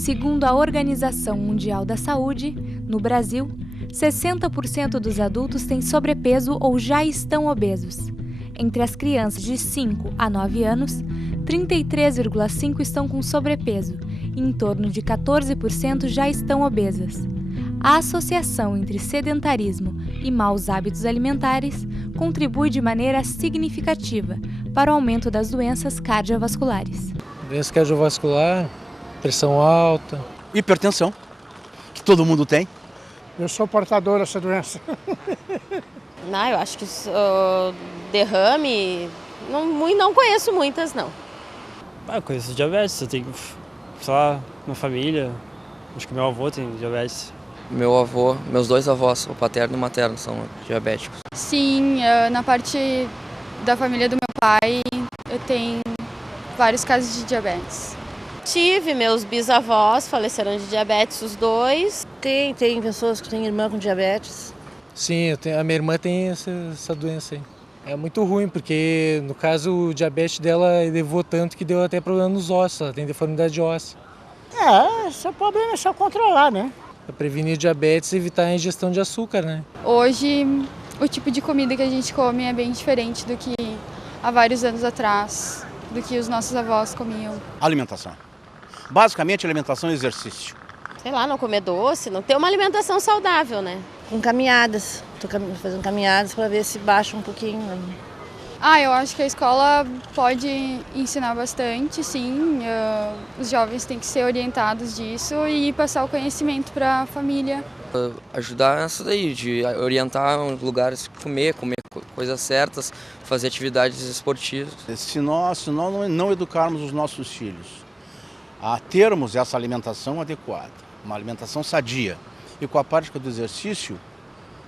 Segundo a Organização Mundial da Saúde, no Brasil, 60% dos adultos têm sobrepeso ou já estão obesos. Entre as crianças de 5 a 9 anos, 33,5% estão com sobrepeso e em torno de 14% já estão obesas. A associação entre sedentarismo e maus hábitos alimentares contribui de maneira significativa para o aumento das doenças cardiovasculares. Doença cardiovascular, pressão alta, hipertensão, que todo mundo tem. Eu sou portador dessa doença. Não, eu acho que derrame, não conheço muitas, não. Eu conheço diabetes, eu tenho, sei lá, uma família, acho que meu avô tem diabetes. Meu avô, meus dois avós, o paterno e o materno, são diabéticos. Sim, na parte da família do meu pai, eu tenho vários casos de diabetes. Tive, meus bisavós faleceram de diabetes, os dois. Tem pessoas que têm irmã com diabetes. Sim, a minha irmã tem essa doença aí. É muito ruim, porque no caso o diabetes dela elevou tanto que deu até problema nos ossos, ela tem deformidade óssea. Esse problema é só controlar, né? Para prevenir diabetes e evitar a ingestão de açúcar, né? Hoje, o tipo de comida que a gente come é bem diferente do que há vários anos atrás, do que os nossos avós comiam. Alimentação. Basicamente, alimentação e exercício. Sei lá, não comer doce, não ter uma alimentação saudável, né? Com caminhadas. Estou fazendo caminhadas para ver se baixa um pouquinho. Eu acho que a escola pode ensinar bastante, sim. Os jovens têm que ser orientados disso e passar o conhecimento para a família. Ajudar nessa daí, de orientar os lugares, comer coisas certas, fazer atividades esportivas. Se nós não educarmos os nossos filhos a termos essa alimentação adequada, uma alimentação sadia, e com a prática do exercício,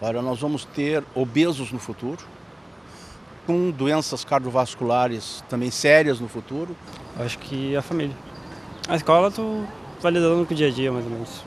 nós vamos ter obesos no futuro, com doenças cardiovasculares também sérias no futuro. Acho que a família. A escola tu vai lidando com o dia a dia, mais ou menos.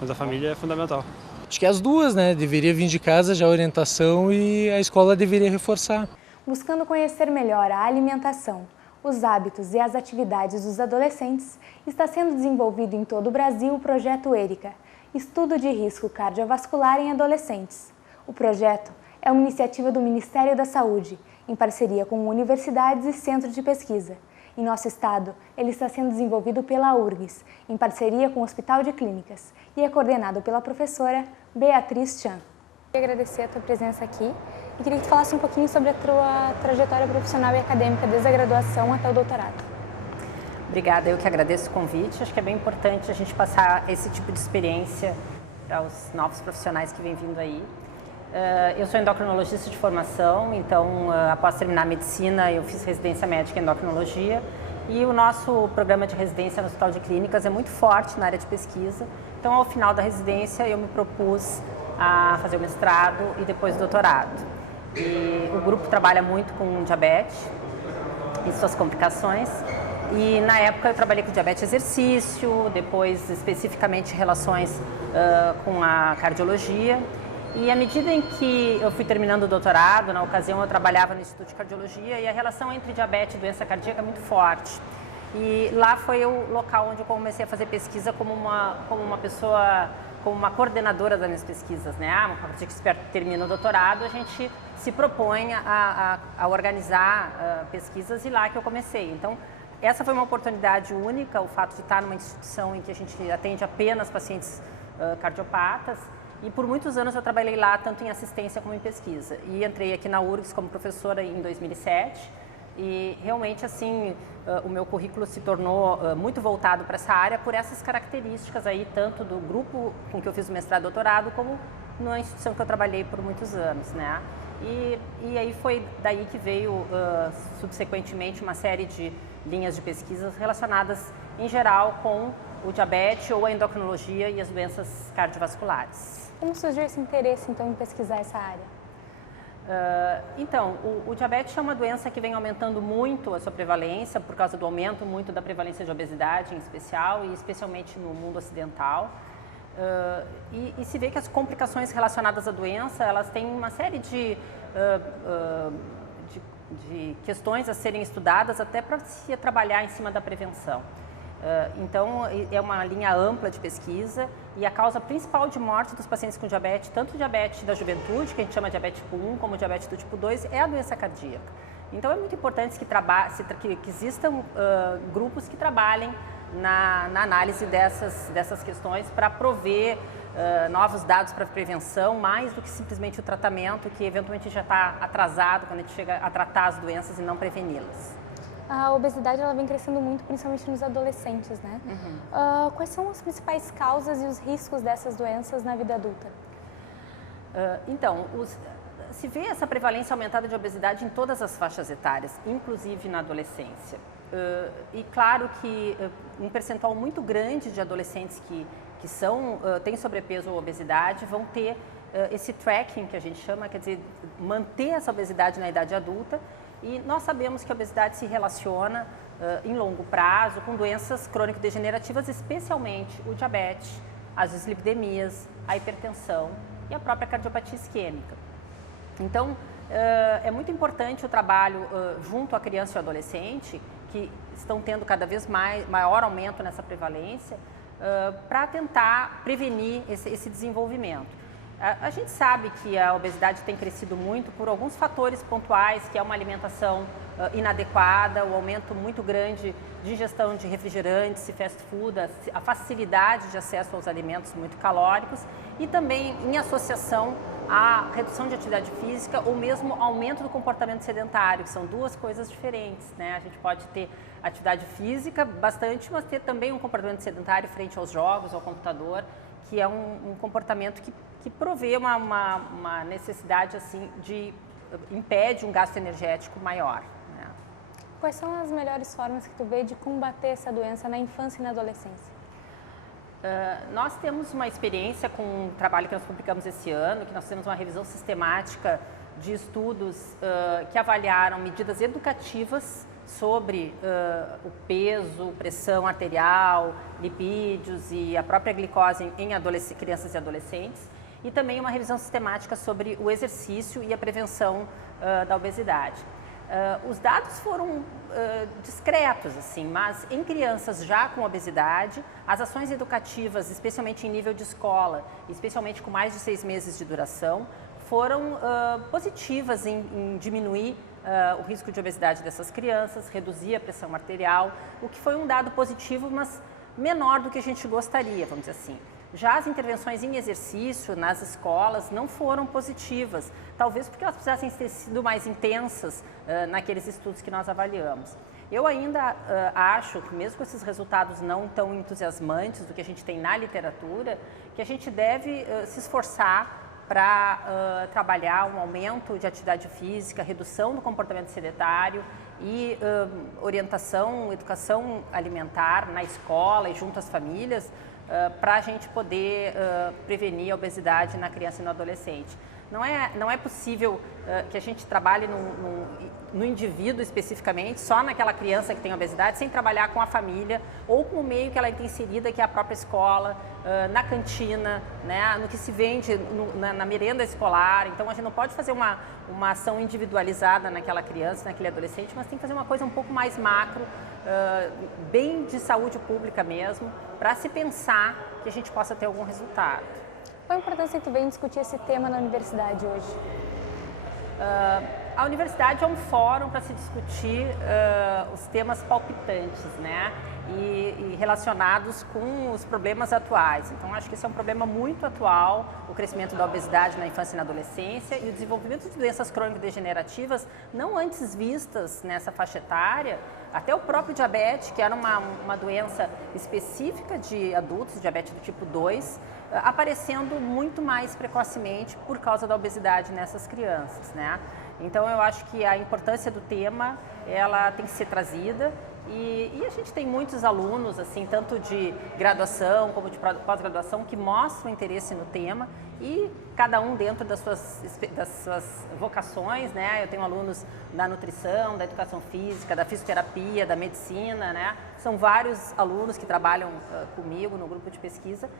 Mas a família é fundamental. Acho que as duas, né? Deveria vir de casa já a orientação e a escola deveria reforçar. Buscando conhecer melhor a alimentação, os hábitos e as atividades dos adolescentes, está sendo desenvolvido em todo o Brasil o projeto ERICA, Estudo de Risco Cardiovascular em Adolescentes. O projeto é uma iniciativa do Ministério da Saúde, em parceria com universidades e centros de pesquisa. Em nosso estado, ele está sendo desenvolvido pela URGS, em parceria com o Hospital de Clínicas, e é coordenado pela professora Beatriz Chan. Queria agradecer a tua presença aqui e queria que tu falasse um pouquinho sobre a tua trajetória profissional e acadêmica, desde a graduação até o doutorado. Obrigada, eu que agradeço o convite. Acho que é bem importante a gente passar esse tipo de experiência para os novos profissionais que vêm vindo aí. Eu sou endocrinologista de formação, então após terminar a medicina eu fiz residência médica em endocrinologia e o nosso programa de residência no Hospital de Clínicas é muito forte na área de pesquisa. Então ao final da residência eu me propus a fazer o mestrado e depois o doutorado. E o grupo trabalha muito com diabetes e suas complicações. E na época eu trabalhei com diabetes e exercício, depois especificamente relações com a cardiologia. E à medida em que eu fui terminando o doutorado, na ocasião eu trabalhava no Instituto de Cardiologia e a relação entre diabetes e doença cardíaca é muito forte. E lá foi o local onde eu comecei a fazer pesquisa como uma pessoa, como uma coordenadora das minhas pesquisas, né? A partir que termina o doutorado, a gente se propõe a organizar pesquisas e lá que eu comecei. Então, essa foi uma oportunidade única, o fato de estar numa instituição em que a gente atende apenas pacientes cardiopatas. E por muitos anos eu trabalhei lá, tanto em assistência como em pesquisa. E entrei aqui na URGS como professora em 2007. E realmente, assim, o meu currículo se tornou muito voltado para essa área por essas características aí, tanto do grupo com que eu fiz o mestrado e doutorado, como na instituição que eu trabalhei por muitos anos, né? E aí foi daí que veio, subsequentemente, uma série de linhas de pesquisas relacionadas, em geral, com o diabetes ou a endocrinologia e as doenças cardiovasculares. Como surgiu esse interesse, então, em pesquisar essa área? Então, o diabetes é uma doença que vem aumentando muito a sua prevalência por causa do aumento muito da prevalência de obesidade, em especial, e especialmente no mundo ocidental. E se vê que as complicações relacionadas à doença, elas têm uma série de questões a serem estudadas até para se trabalhar em cima da prevenção. Então, é uma linha ampla de pesquisa e a causa principal de morte dos pacientes com diabetes, tanto diabetes da juventude, que a gente chama de diabetes tipo 1, como diabetes do tipo 2, é a doença cardíaca. Então, é muito importante que existam grupos que trabalhem na análise dessas questões para prover novos dados para prevenção, mais do que simplesmente o tratamento, que eventualmente já está atrasado quando a gente chega a tratar as doenças e não preveni-las. A obesidade ela vem crescendo muito, principalmente nos adolescentes, né? Quais são as principais causas e os riscos dessas doenças na vida adulta? Então, se vê essa prevalência aumentada de obesidade em todas as faixas etárias, inclusive na adolescência. E claro que um percentual muito grande de adolescentes que têm sobrepeso ou obesidade vão ter esse tracking, que a gente chama, quer dizer, manter essa obesidade na idade adulta. E nós sabemos que a obesidade se relaciona em longo prazo com doenças crônico-degenerativas, especialmente o diabetes, as dislipidemias, a hipertensão e a própria cardiopatia isquêmica. Então, é muito importante o trabalho junto à criança e ao adolescente, que estão tendo cada vez maior aumento nessa prevalência, para tentar prevenir esse desenvolvimento. A gente sabe que a obesidade tem crescido muito por alguns fatores pontuais, que é uma alimentação inadequada, o aumento muito grande de ingestão de refrigerantes e fast food, a facilidade de acesso aos alimentos muito calóricos e também em associação à redução de atividade física ou mesmo aumento do comportamento sedentário, que são duas coisas diferentes, né? A gente pode ter atividade física bastante, mas ter também um comportamento sedentário frente aos jogos, ao computador, que é um comportamento que provê uma necessidade assim impede um gasto energético maior. Né? Quais são as melhores formas que tu vê de combater essa doença na infância e na adolescência? Nós temos uma experiência com um trabalho que nós publicamos esse ano, que nós temos uma revisão sistemática de estudos que avaliaram medidas educativas sobre o peso, pressão arterial, lipídios e a própria glicose em crianças e adolescentes, e também uma revisão sistemática sobre o exercício e a prevenção da obesidade. Os dados foram discretos, assim, mas em crianças já com obesidade, as ações educativas, especialmente em nível de escola, especialmente com mais de 6 meses de duração, foram positivas em diminuir o risco de obesidade dessas crianças, reduzir a pressão arterial, o que foi um dado positivo, mas menor do que a gente gostaria, vamos dizer assim. Já as intervenções em exercício nas escolas não foram positivas, talvez porque elas precisassem ter sido mais intensas naqueles estudos que nós avaliamos. Eu ainda acho que mesmo com esses resultados não tão entusiasmantes do que a gente tem na literatura, que a gente deve se esforçar para trabalhar um aumento de atividade física, redução do comportamento sedentário e orientação, educação alimentar na escola e junto às famílias, para a gente poder prevenir a obesidade na criança e no adolescente. Não é possível que a gente trabalhe no indivíduo especificamente, só naquela criança que tem obesidade, sem trabalhar com a família ou com o meio que ela está inserida, que é a própria escola, na cantina, né, no que se vende na merenda escolar. Então, a gente não pode fazer uma ação individualizada naquela criança, naquele adolescente, mas tem que fazer uma coisa um pouco mais macro, bem de saúde pública mesmo, para se pensar que a gente possa ter algum resultado. Qual a importância que tu vem discutir esse tema na universidade hoje? A universidade é um fórum para se discutir os temas palpitantes, né? E relacionados com os problemas atuais. Então, acho que esse é um problema muito atual, o crescimento da obesidade na infância e na adolescência e o desenvolvimento de doenças crônico-degenerativas não antes vistas nessa faixa etária, até o próprio diabetes, que era uma doença específica de adultos, diabetes do tipo 2, aparecendo muito mais precocemente por causa da obesidade nessas crianças, né? Então, eu acho que a importância do tema, ela tem que ser trazida e a gente tem muitos alunos, assim, tanto de graduação como de pós-graduação, que mostram interesse no tema e cada um dentro das suas vocações, né? Eu tenho alunos da nutrição, da educação física, da fisioterapia, da medicina, né? São vários alunos que trabalham comigo no grupo de pesquisa,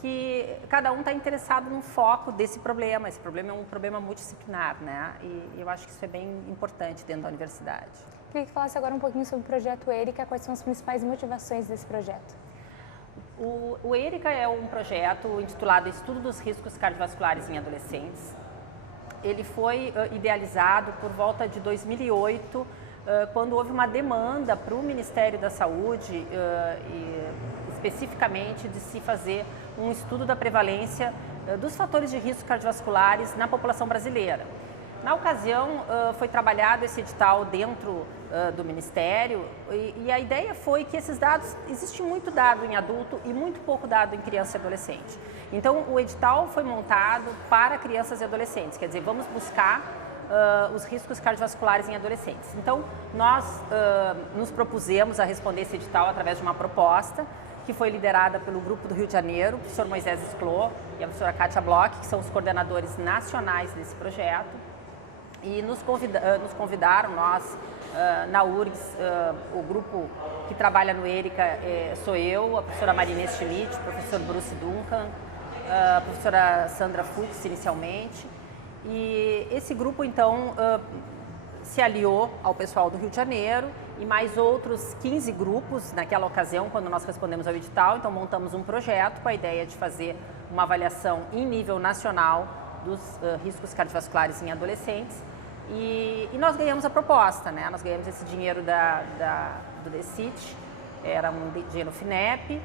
que cada um está interessado no foco desse problema. Esse problema é um problema multidisciplinar, né? E eu acho que isso é bem importante dentro da universidade. Queria que falasse agora um pouquinho sobre o projeto ERICA, quais são as principais motivações desse projeto. O ERICA é um projeto intitulado Estudo dos Riscos Cardiovasculares em Adolescentes. Ele foi idealizado por volta de 2008, quando houve uma demanda para o Ministério da Saúde, especificamente de se fazer um estudo da prevalência dos fatores de risco cardiovasculares na população brasileira. Na ocasião, foi trabalhado esse edital dentro do Ministério e a ideia foi que esses dados, existe muito dado em adulto e muito pouco dado em criança e adolescente. Então, o edital foi montado para crianças e adolescentes, quer dizer, vamos buscar os riscos cardiovasculares em adolescentes. Então, nós nos propusemos a responder esse edital através de uma proposta que foi liderada pelo Grupo do Rio de Janeiro, o professor Moisés Esclô e a professora Kátia Bloch, que são os coordenadores nacionais desse projeto. E nos convidaram, nós, na URGS, o grupo que trabalha no ERICA sou eu, a professora Marina Schmidt, o professor Bruce Duncan, a professora Sandra Fuchs, inicialmente. E esse grupo, então, se aliou ao pessoal do Rio de Janeiro e mais outros 15 grupos naquela ocasião, quando nós respondemos ao edital. Então, montamos um projeto com a ideia de fazer uma avaliação em nível nacional dos riscos cardiovasculares em adolescentes. E nós ganhamos a proposta, né? Nós ganhamos esse dinheiro do DECIT, era um dinheiro FINEP,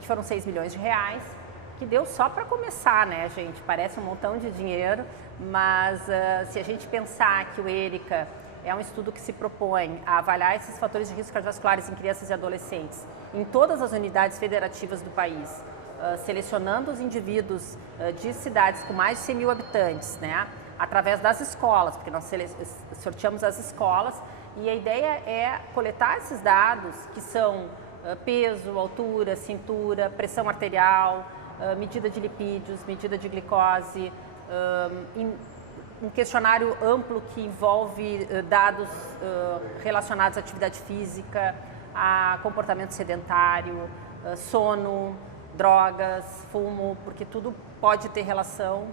que foram 6 milhões de reais, que deu só para começar, né, gente? Parece um montão de dinheiro, mas se a gente pensar que o ERICA é um estudo que se propõe a avaliar esses fatores de risco cardiovasculares em crianças e adolescentes em todas as unidades federativas do país, selecionando os indivíduos de cidades com mais de 100 mil habitantes, né? Através das escolas, porque nós sorteamos as escolas e a ideia é coletar esses dados que são peso, altura, cintura, pressão arterial, medida de lipídios, medida de glicose, um questionário amplo que envolve dados relacionados à atividade física, a comportamento sedentário, sono, drogas, fumo, porque tudo pode ter relação.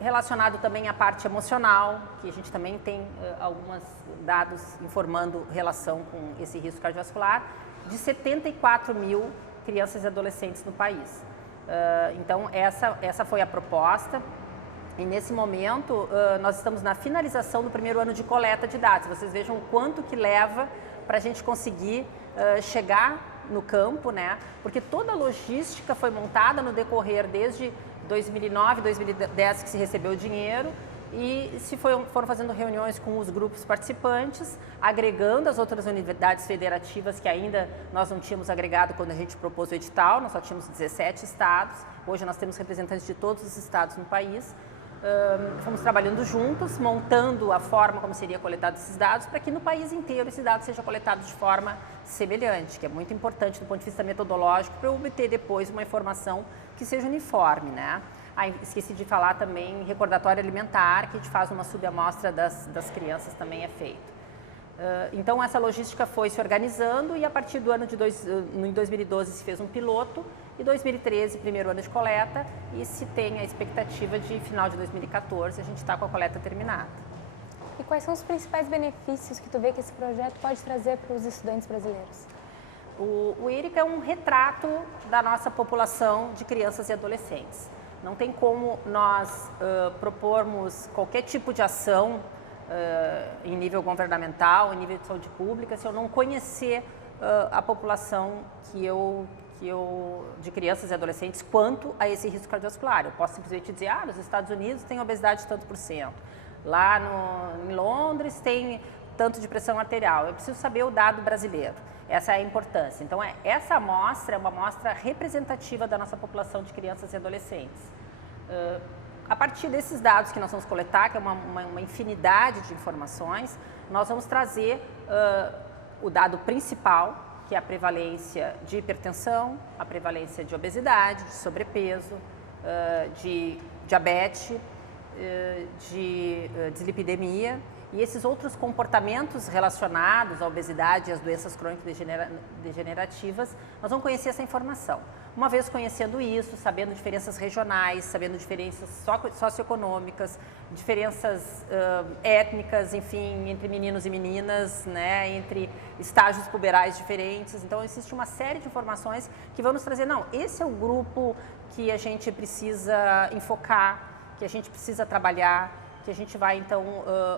Relacionado também à parte emocional, que a gente também tem alguns dados informando relação com esse risco cardiovascular, de 74 mil crianças e adolescentes no país. Então, essa foi a proposta. E nesse momento, nós estamos na finalização do primeiro ano de coleta de dados. Vocês vejam o quanto que leva para a gente conseguir chegar no campo, né? Porque toda a logística foi montada no decorrer desde 2009, 2010 que se recebeu o dinheiro e foram fazendo reuniões com os grupos participantes, agregando as outras unidades federativas que ainda nós não tínhamos agregado quando a gente propôs o edital, nós só tínhamos 17 estados, hoje nós temos representantes de todos os estados no país. Fomos trabalhando juntos, montando a forma como seria coletado esses dados, para que no país inteiro esse dado seja coletado de forma semelhante, que é muito importante do ponto de vista metodológico, para obter depois uma informação que seja uniforme, né? Esqueci de falar também em recordatório alimentar, que a gente faz uma subamostra das crianças, também é feito. Então essa logística foi se organizando e a partir do ano em 2012 se fez um piloto e 2013 primeiro ano de coleta e se tem a expectativa de final de 2014 a gente está com a coleta terminada. E quais são os principais benefícios que tu vê que esse projeto pode trazer para os estudantes brasileiros? O ERICA é um retrato da nossa população de crianças e adolescentes. Não tem como nós propormos qualquer tipo de ação em nível governamental, em nível de saúde pública, se eu não conhecer a população de crianças e adolescentes quanto a esse risco cardiovascular. Eu posso simplesmente dizer, nos Estados Unidos tem obesidade de tanto por cento, lá em Londres tem tanto de pressão arterial. Eu preciso saber o dado brasileiro. Essa é a importância. Então, essa amostra é uma amostra representativa da nossa população de crianças e adolescentes. A partir desses dados que nós vamos coletar, que é uma infinidade de informações, nós vamos trazer o dado principal, que é a prevalência de hipertensão, a prevalência de obesidade, de sobrepeso, de diabetes, de dislipidemia e esses outros comportamentos relacionados à obesidade e às doenças crônico-degenerativas, nós vamos conhecer essa informação. uma vez conhecendo isso, sabendo diferenças regionais, sabendo diferenças socioeconômicas, diferenças étnicas, enfim, entre meninos e meninas, né, entre estágios puberais diferentes. Então, existe uma série de informações que vão nos trazer, não, esse é o grupo que a gente precisa enfocar, que a gente precisa trabalhar, que a gente vai, então,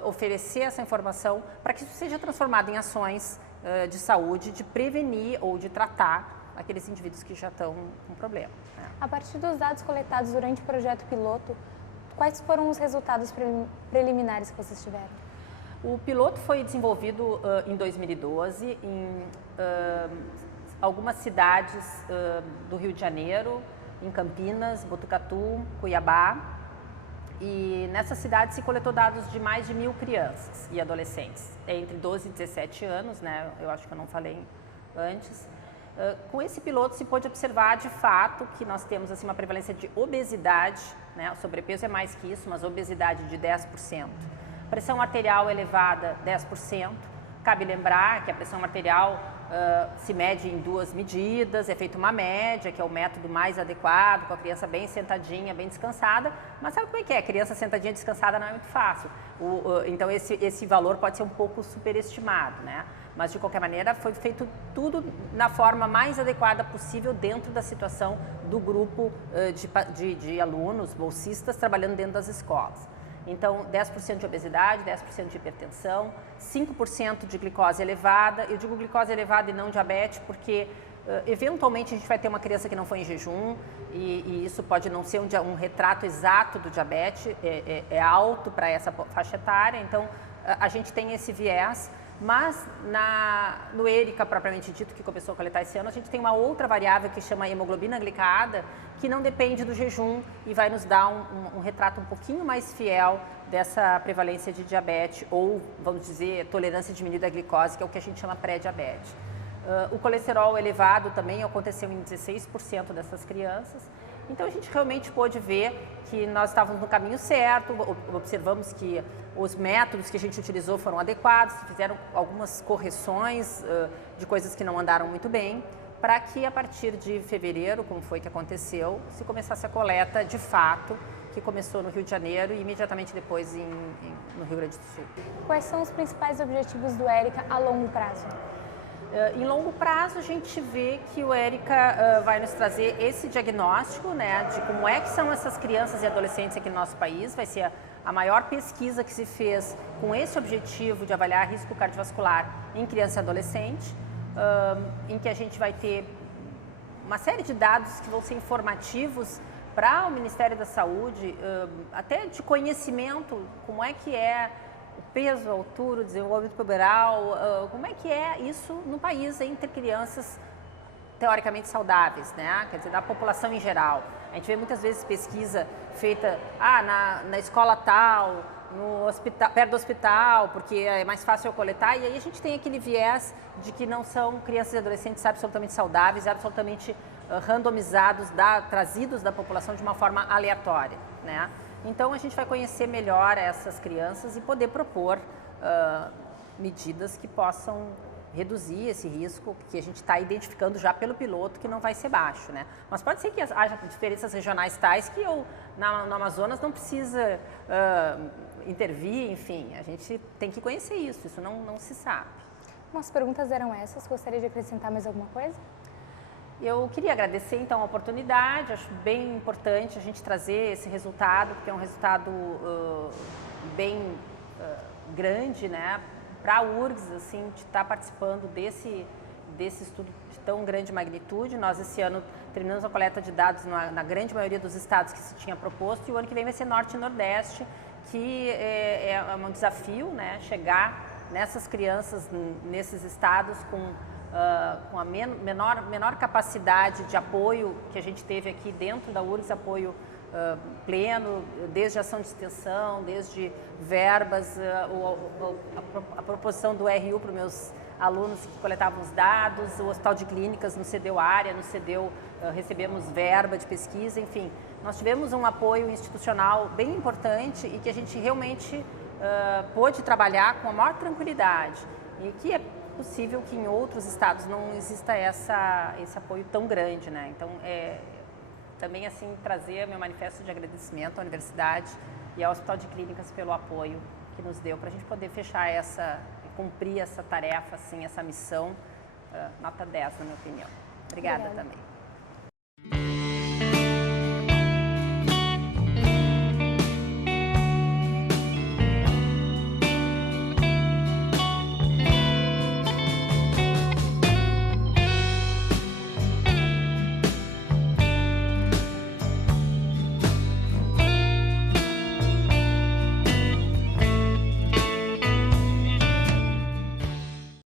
oferecer essa informação para que isso seja transformado em ações de saúde, de prevenir ou de tratar aqueles indivíduos que já estão com problema. Né? A partir dos dados coletados durante o projeto piloto, quais foram os resultados preliminares que vocês tiveram? O piloto foi desenvolvido em 2012 em algumas cidades do Rio de Janeiro, em Campinas, Botucatu, Cuiabá. E nessas cidades se coletou dados de mais de 1.000 crianças e adolescentes, entre 12 e 17 anos, né? Eu acho que eu não falei antes. Com esse piloto se pôde observar de fato que nós temos assim, uma prevalência de obesidade, né? O sobrepeso é mais que isso, mas obesidade de 10%. Pressão arterial elevada, 10%. Cabe lembrar que a pressão arterial se mede em 2 medidas, é feita uma média, que é o método mais adequado, com a criança bem sentadinha, bem descansada, mas sabe como é que é? Criança sentadinha descansada não é muito fácil. Então esse valor pode ser um pouco superestimado, né? Mas de qualquer maneira foi feito tudo na forma mais adequada possível dentro da situação do grupo de alunos, bolsistas, trabalhando dentro das escolas. Então, 10% de obesidade, 10% de hipertensão, 5% de glicose elevada. Eu digo glicose elevada e não diabetes porque, eventualmente, a gente vai ter uma criança que não foi em jejum e isso pode não ser um retrato exato do diabetes, é alto para essa faixa etária, então a gente tem esse viés. Mas no ERICA, propriamente dito, que começou a coletar esse ano, a gente tem uma outra variável que chama hemoglobina glicada, que não depende do jejum e vai nos dar um retrato um pouquinho mais fiel dessa prevalência de diabetes ou, vamos dizer, tolerância diminuída à glicose, que é o que a gente chama pré-diabetes. O colesterol elevado também aconteceu em 16% dessas crianças. Então, a gente realmente pôde ver que nós estávamos no caminho certo, observamos que os métodos que a gente utilizou foram adequados, fizeram algumas correções de coisas que não andaram muito bem, para que a partir de fevereiro, como foi que aconteceu, se começasse a coleta de fato, que começou no Rio de Janeiro e imediatamente depois no Rio Grande do Sul. Quais são os principais objetivos do ERICA a longo prazo? Em longo prazo, a gente vê que o ERICA vai nos trazer esse diagnóstico, né, de como é que são essas crianças e adolescentes aqui no nosso país. Vai ser a maior pesquisa que se fez com esse objetivo de avaliar risco cardiovascular em criança e adolescente, em que a gente vai ter uma série de dados que vão ser informativos para o Ministério da Saúde, até de conhecimento, como é que é o peso, a altura, o desenvolvimento puberal, como é que é isso no país entre crianças teoricamente saudáveis, né? Quer dizer, da população em geral. A gente vê muitas vezes pesquisa feita na escola tal, no hospital, perto do hospital, porque é mais fácil coletar, e aí a gente tem aquele viés de que não são crianças e adolescentes absolutamente saudáveis, absolutamente randomizados, trazidos da população de uma forma aleatória, né? Então, a gente vai conhecer melhor essas crianças e poder propor medidas que possam reduzir esse risco, que a gente está identificando já pelo piloto, que não vai ser baixo, né? Mas pode ser que haja diferenças regionais tais que no Amazonas não precisa intervir, enfim, a gente tem que conhecer isso não se sabe. Bom, as perguntas eram essas, gostaria de acrescentar mais alguma coisa? Eu queria agradecer, então, a oportunidade, acho bem importante a gente trazer esse resultado, porque é um resultado bem grande, né, para a URGS, assim, de estar participando desse estudo de tão grande magnitude. Nós, esse ano, terminamos a coleta de dados na grande maioria dos estados que se tinha proposto, e o ano que vem vai ser Norte e Nordeste, que é um desafio, né, chegar nessas crianças, nesses estados com a menor capacidade de apoio que a gente teve aqui dentro da URGS, apoio pleno, desde ação de extensão, desde verbas, a proposição do RU para os meus alunos que coletavam os dados, o Hospital de Clínicas nos cedeu área, nos cedeu, recebemos verba de pesquisa, enfim. Nós tivemos um apoio institucional bem importante e que a gente realmente pôde trabalhar com a maior tranquilidade e que possível que em outros estados não exista esse apoio tão grande, né? Então, também assim trazer meu manifesto de agradecimento à universidade e ao Hospital de Clínicas pelo apoio que nos deu para a gente poder fechar cumprir essa tarefa, assim, essa missão, nota 10 na minha opinião. Obrigada também.